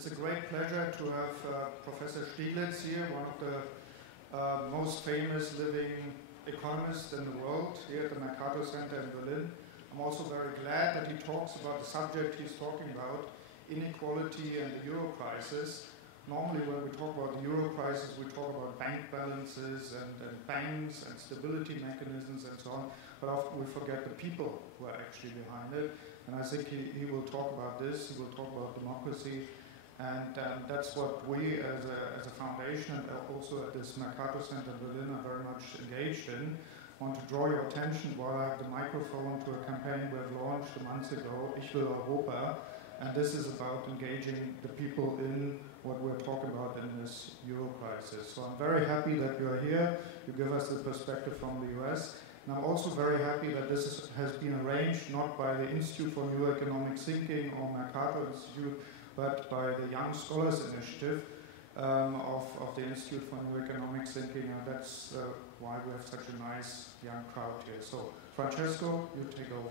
It's a great pleasure to have Professor Stiglitz here, one of the most famous living economists in the world, here at the Mercator Center in Berlin. I'm also very glad that he talks about the subject he's talking about, inequality and the euro crisis. Normally when we talk about the euro crisis, we talk about bank balances and banks and stability mechanisms and so on, but often we forget the people who are actually behind it. And I think he will talk about this, he will talk about democracy, and that's what we as a foundation and also at this Mercator Center in Berlin are very much engaged in. I want to draw your attention while I have the microphone to a campaign we have launched a month ago, Ich will Europa, and this is about engaging the people in what we're talking about in this euro crisis. So I'm very happy that you're here, you give us the perspective from the US, and I'm also very happy that this has been arranged not by the Institute for New Economic Thinking or Mercator Institute, but by the Young Scholars Initiative of the Institute for New Economic Thinking, and that's why we have such a nice young crowd here. So, Francesco, you take over.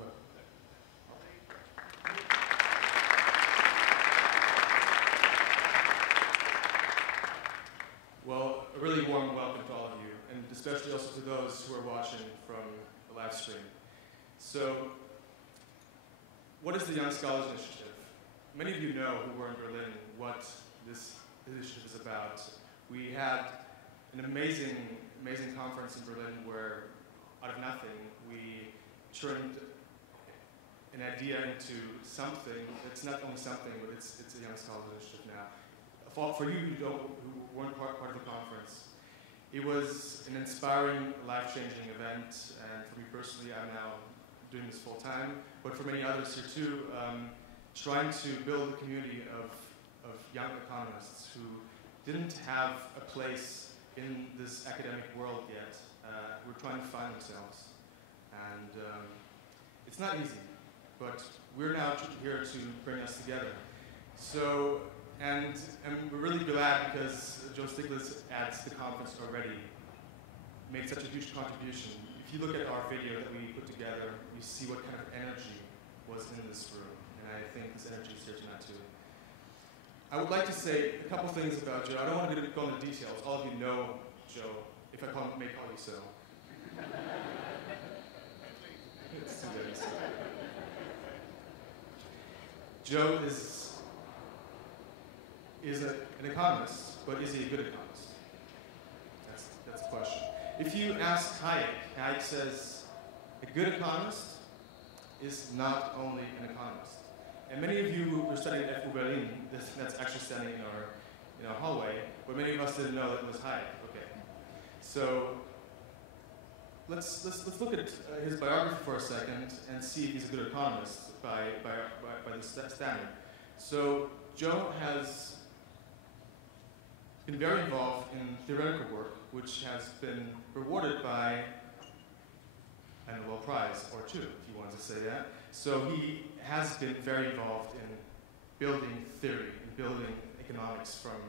Well, a really warm welcome to all of you, and especially also to those who are watching from the live stream. So, what is the Young Scholars Initiative? Many of you know who were in Berlin what this initiative is about. We had an amazing conference in Berlin where, out of nothing, we turned an idea into something. It's not only something, but it's a Young Scholars Initiative now. For you who weren't part of the conference, it was an inspiring, life-changing event, and for me personally, I'm now doing this full-time, but for many others here too, trying to build a community of young economists who didn't have a place in this academic world yet. We're trying to find themselves. And it's not easy, but we're now here to bring us together. So, and we're really glad because Joe Stiglitz at the conference already made such a huge contribution. If you look at our video that we put together, you see what kind of energy was in this room. And I think this energy is here tonight too. I would like to say a couple things about Joe. I don't want to go into details. All of you know Joe, if I may call you so. It's too good. Joe is an economist, but is he a good economist? That's the question. If you ask Hayek says a good economist is not only an economist. And many of you who were studying at FU Berlin, that's actually standing in our hallway, but many of us didn't know that it was Hayek. Okay. So let's look at his biography for a second and see if he's a good economist by the standard. So Joe has been very involved in theoretical work, which has been rewarded by a Nobel Prize or two, if you wanted to say that. So he has been very involved in building theory and building economics from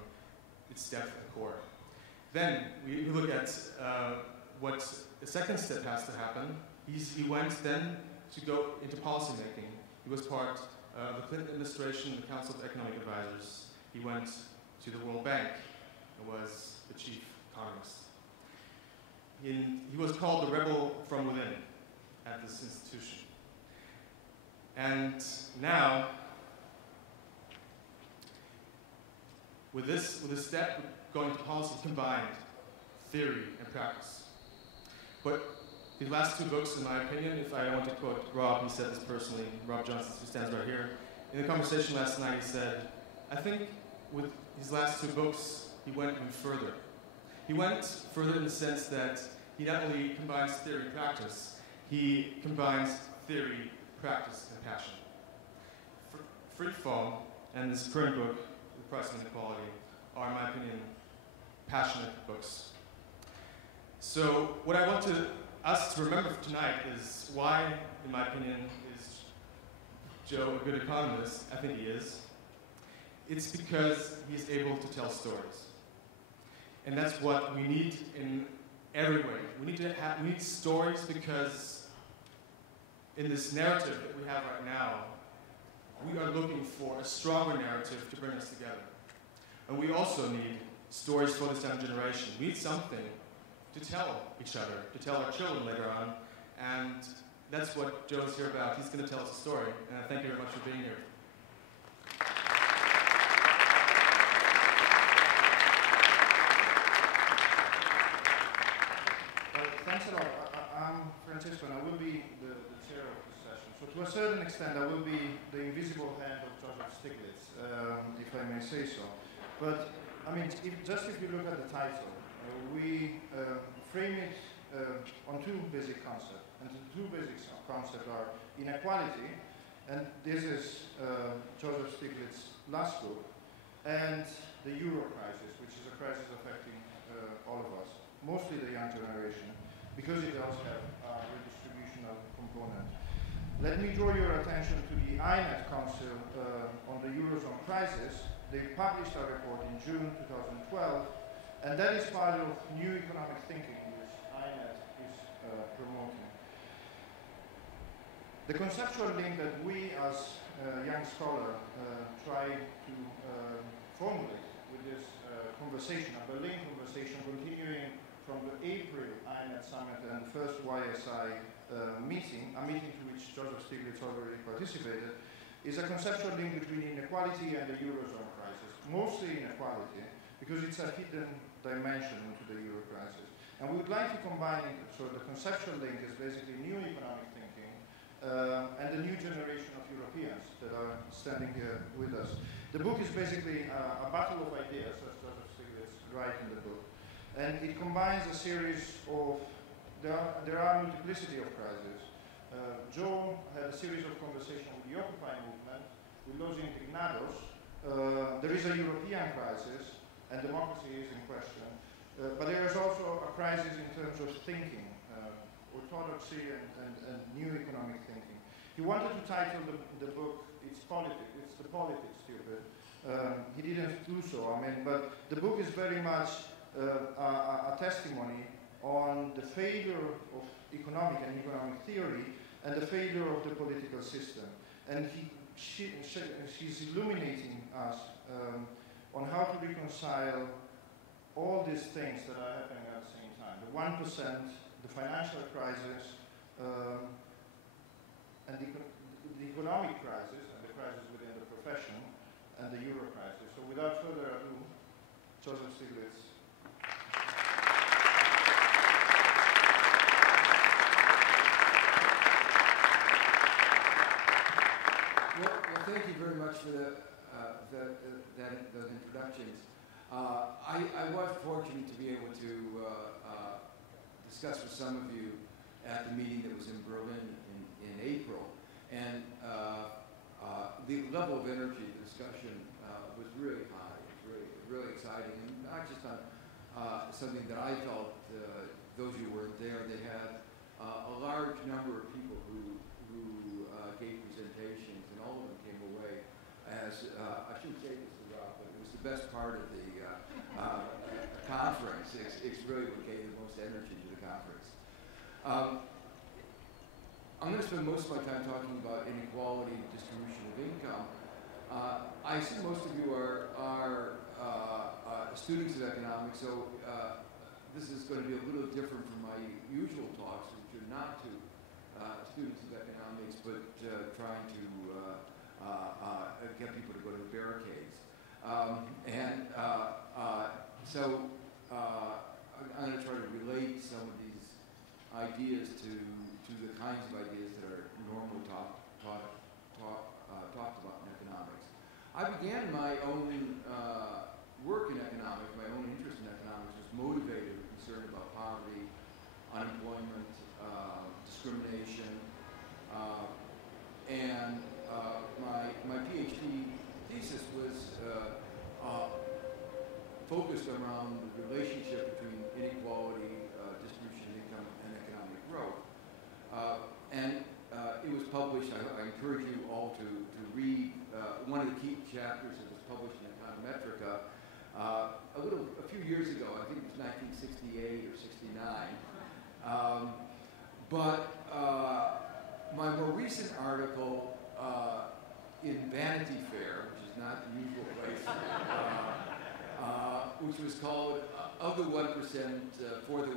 its depth and core. Then we look at what the second step has to happen. He went then to go into policy making. He was part of the Clinton administration, the Council of Economic Advisors. He went to the World Bank and was the chief economist. He was called the rebel from within at this institution. And now, with this step going to policy, combined theory and practice. But the last two books, in my opinion, if I want to quote Rob, he said this personally, Rob Johnson, who stands right here. In the conversation last night, he said, I think with his last two books, he went even further. He went further in the sense that he not only combines theory and practice, he combines theory, practice, and passion. Free Fall and this current book, The Price of Inequality, are, in my opinion, passionate books. So what I want us to remember tonight is why, in my opinion, is Joe a good economist? I think he is. It's because he's able to tell stories. And that's what we need in every way. We need stories because in this narrative that we have right now, we are looking for a stronger narrative to bring us together. And we also need stories for this young generation. We need something to tell each other, to tell our children later on. And that's what Joe's here about. He's going to tell us a story. And I thank you very much for being here. Thanks a lot. I'm Francesco, and I will be the chair of this session. So to a certain extent, I will be the invisible hand of Joseph Stiglitz, if I may say so. But, I mean, if you look at the title, we frame it on two basic concepts. And the two basic concepts are inequality, and this is Joseph Stiglitz's last book, and the Euro crisis, which is a crisis affecting all of us, mostly the young generation, because it does have a redistributional component. Let me draw your attention to the INET Council on the Eurozone crisis. They published a report in June 2012, and that is part of new economic thinking, which INET is promoting. The conceptual link that we as young scholars try to formulate with this conversation, a Berlin conversation continuing from the April INET Summit and the first YSI meeting, a meeting to which Joseph Stiglitz already participated, is a conceptual link between inequality and the Eurozone crisis. Mostly inequality, because it's a hidden dimension into the Euro crisis. And we would like to combine it, so the conceptual link is basically new economic thinking and the new generation of Europeans that are standing here with us. The book is basically a battle of ideas, as Joseph Stiglitz writes in the book. And it combines a series of, there are multiplicity of crises. Joe had a series of conversations with the Occupy movement, with Los Indignados. There is a European crisis, and democracy is in question. But there is also a crisis in terms of thinking, orthodoxy and new economic thinking. He wanted to title the book, It's Politics, it's the politics, stupid. He didn't do so, I mean, but the book is very much a testimony on the failure of economic and economic theory and the failure of the political system. And she's illuminating us on how to reconcile all these things that are happening at the same time. The 1%, the financial crisis, and the economic crisis, and the crisis within the profession, and the Euro crisis. So without further ado, Joseph Stiglitz. Well, thank you very much for those introductions. I was fortunate to be able to discuss with some of you at the meeting that was in Berlin in April, and the level of energy of the discussion was really high. It was really exciting, and not just on something that I felt. Those who weren't there, they had a large number of people who gave presentations, and all of them came away as, I shouldn't say this is Rob, but it was the best part of the conference. It's really what gave the most energy to the conference. I'm going to spend most of my time talking about inequality and distribution of income. I assume most of you are students of economics, so this is going to be a little different from my usual talks, which are not to students of economics, but trying to get people to go to the barricades. So I'm going to try to relate some of these ideas to the kinds of ideas that are normally talked about in economics. I began my own work in economics, my own interest in economics was motivated with concern about poverty, unemployment, discrimination, and my PhD thesis was focused around the relationship between inequality, distribution of income, and economic growth. It was published, I encourage you all to read one of the key chapters that was published in Econometrica a few years ago. I think it was 1968 or 69. But my more recent article in Vanity Fair, which is not the usual place, which was called Of the 1%, For the 1%,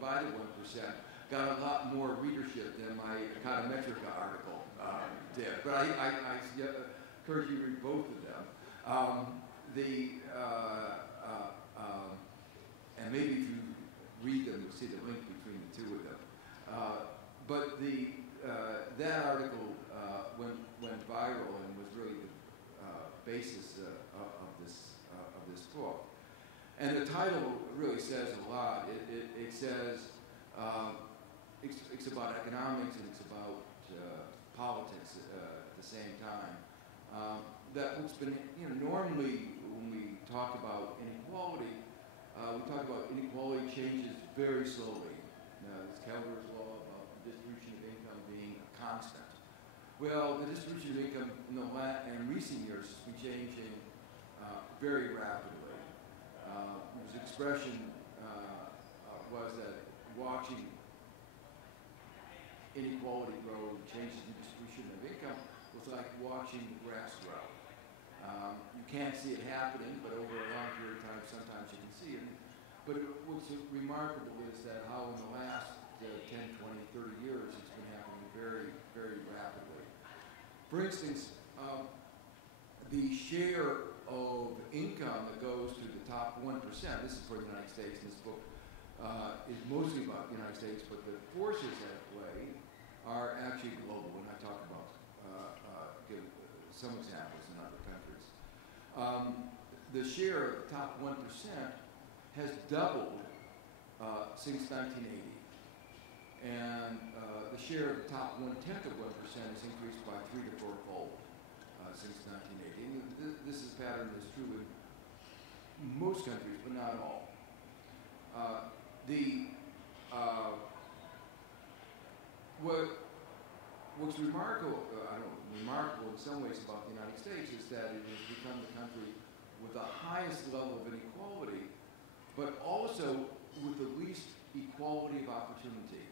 By the 1%, got a lot more readership than my Econometrica article did. But I encourage you to read both of them. And maybe if you read them, you'll see the link between the two of them. But that article went viral and was really the basis of this book. And the title really says a lot. It says it's about economics and it's about politics at the same time. That what's been, normally when we talk about inequality, we talk about inequality changes very slowly. It's Keller's law about the distribution of income being a constant. Well, the distribution of income in recent years has been changing very rapidly. His expression was that watching inequality grow, changes in distribution of income, was like watching the grass grow. You can't see it happening, but over a long period of time, sometimes you can see it. But what's remarkable is that how in the last 10, 20, 30 years, it's been happening very, very rapidly. For instance, the share of income that goes to the top 1%, this is for the United States, this book is mostly about the United States, but the forces at play are actually global, and I talk about, give some examples in other countries. The share of the top 1% has doubled since 1980. And the share of the top 1/10 of 1% has increased by 3 to 4-fold since 1980. And this pattern is true in most countries, but not all. What's remarkable in some ways about the United States is that it has become the country with the highest level of inequality, but also with the least equality of opportunity.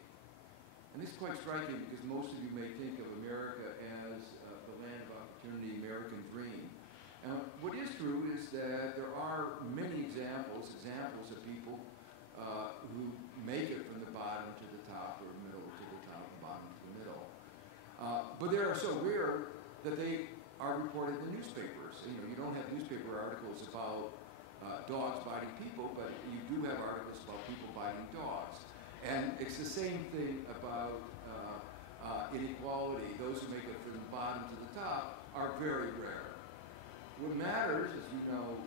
And this is quite striking because most of you may think of America as the land of opportunity, American dream. And what is true is that there are many examples of people who make it from the bottom to the top, or middle to the top, bottom to the middle. But they are so rare that they are reported in the newspapers. You don't have newspaper articles about dogs biting people, but you do have articles about people biting dogs. And it's the same thing about inequality. Those who make it from the bottom to the top are very rare. What matters, as you know,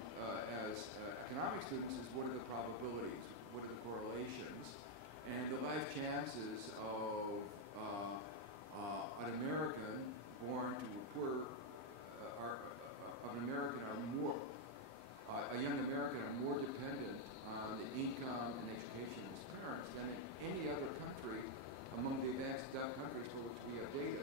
as economic students, is what are the probabilities, what are the correlations, and the life chances of an American born to a poor, a young American are more dependent on the income and education of his parents than in any other country among the advanced countries for which we have data.